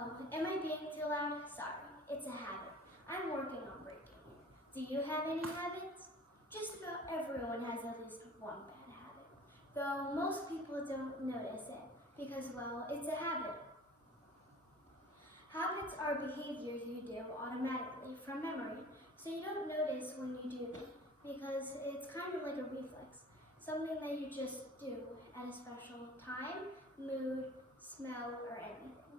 Oh, am I being too loud? Sorry, it's a habit. I'm working on breaking it. Do you have any habits? Just about everyone has at least one bad habit, though most people don't notice it because, well, it's a habit. Habits are behaviors you do automatically from memory, so you don't notice when you do them because it's kind of like a reflex, something that you just do at a special time, mood, smell, or anything.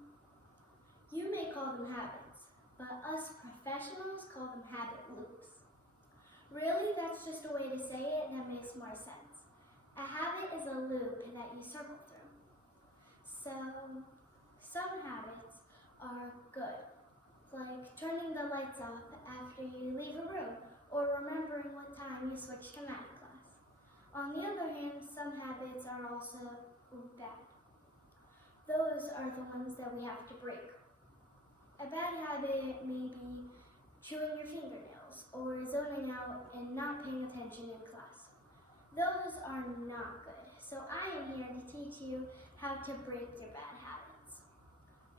You may call them habits, but us professionals call them habit loops. Really, that's just a way to say it that makes more sense. A habit is a loop that you circle through. So, some habits are good, like turning the lights off after you leave a room, or remembering what time you switched to math class. On the other hand, some habits are also bad. Those are the ones that we have to break. A bad habit may be chewing your fingernails or zoning out and not paying attention in class. Those are not good, so I am here to teach you how to break your bad habits.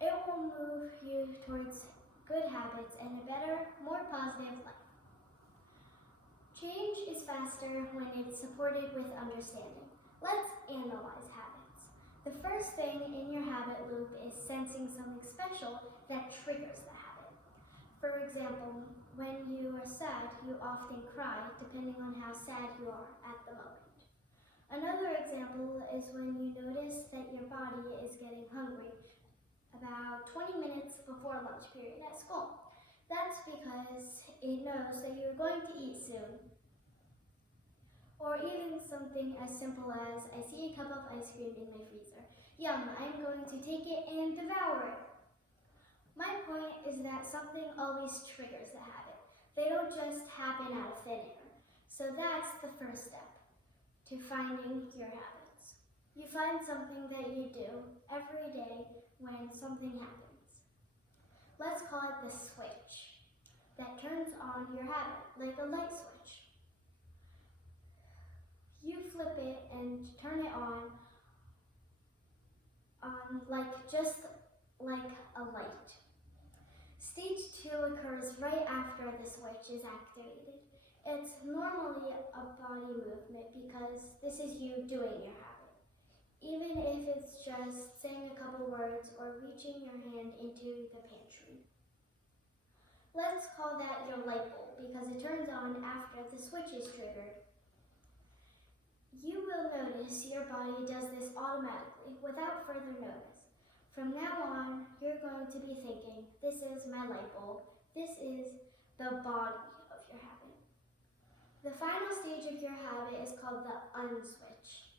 It will move you towards good habits and a better, more positive life. Change is faster when it's supported with understanding. Let's analyze habits. The first thing in your habit loop is sensing something special that triggers the habit. For example, when you are sad, you often cry depending on how sad you are at the moment. Another example is when you notice that your body is getting hungry about 20 minutes before lunch period at school. That's because it knows that you're going to eat soon. Or even something as simple as, I see a cup of ice cream in my freezer. Yum, I'm going to take it and devour it. My point is that something always triggers the habit. They don't just happen out of thin air. So that's the first step to finding your habits. You find something that you do every day when something happens. Let's call it the switch that turns on your habit, like a light switch. You flip it and turn it on just like a light. Stage 2 occurs right after the switch is activated. It's normally a body movement because this is you doing your habit. Even if it's just saying a couple words or reaching your hand into the pantry. Let's call that your light bulb because it turns on after the switch is triggered. You will notice your body does this automatically without further notice. From now on, you're going to be thinking, this is my light bulb. This is the body of your habit. The final stage of your habit is called the unswitch.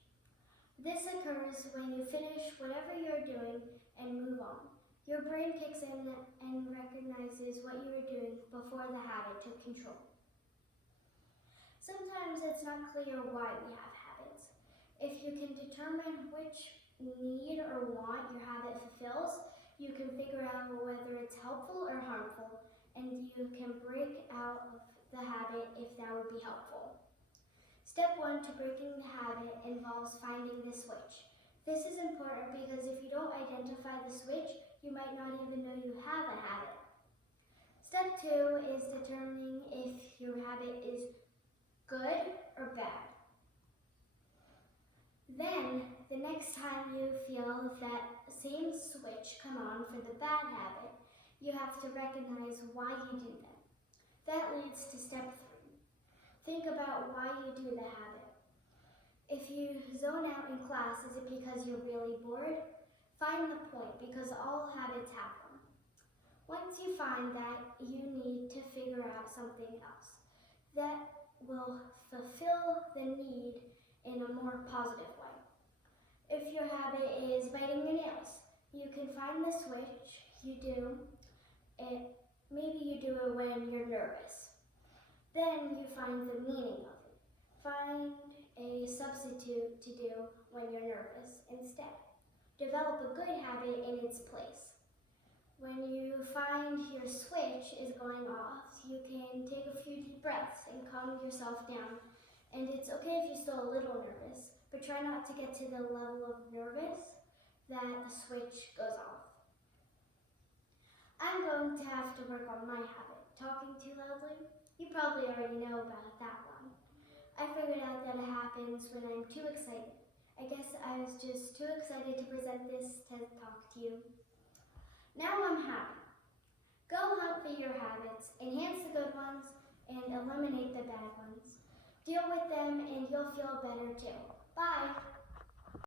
This occurs when you finish whatever you're doing and move on. Your brain kicks in and recognizes what you were doing before the habit took control. Sometimes it's not clear why we have habits. If you can determine which need or want your habit fulfills, you can figure out whether it's helpful or harmful, and you can break out of the habit if that would be helpful. Step 1 to breaking the habit involves finding the switch. This is important because if you don't identify the switch, you might not even know you have a habit. Step 2 is determining if your habit is good or bad. Then, the next time you feel that same switch come on for the bad habit, you have to recognize why you do that. That leads to step 3. Think about why you do the habit. If you zone out in class, is it because you're really bored? Find the point, because all habits have one. Once you find that, you need to figure out something else that will fulfill the need in a more positive way. If your habit is biting your nails, you can find the switch. You do it. Maybe you do it when you're nervous. Then you find the meaning of it. Find a substitute to do when you're nervous instead. Develop a good habit in its place. When you find your switch is going off, you can take a few deep breaths and calm yourself down. And it's okay if you're still a little nervous, but try not to get to the level of nervous that the switch goes off. I'm going to have to work on my habit, talking too loudly. You probably already know about that one. I figured out that it happens when I'm too excited. I guess I was just too excited to present this TED Talk to you. Now I'm happy. Go hunt for your habits, enhance the good ones, and eliminate the bad ones. Deal with them and you'll feel better too. Bye!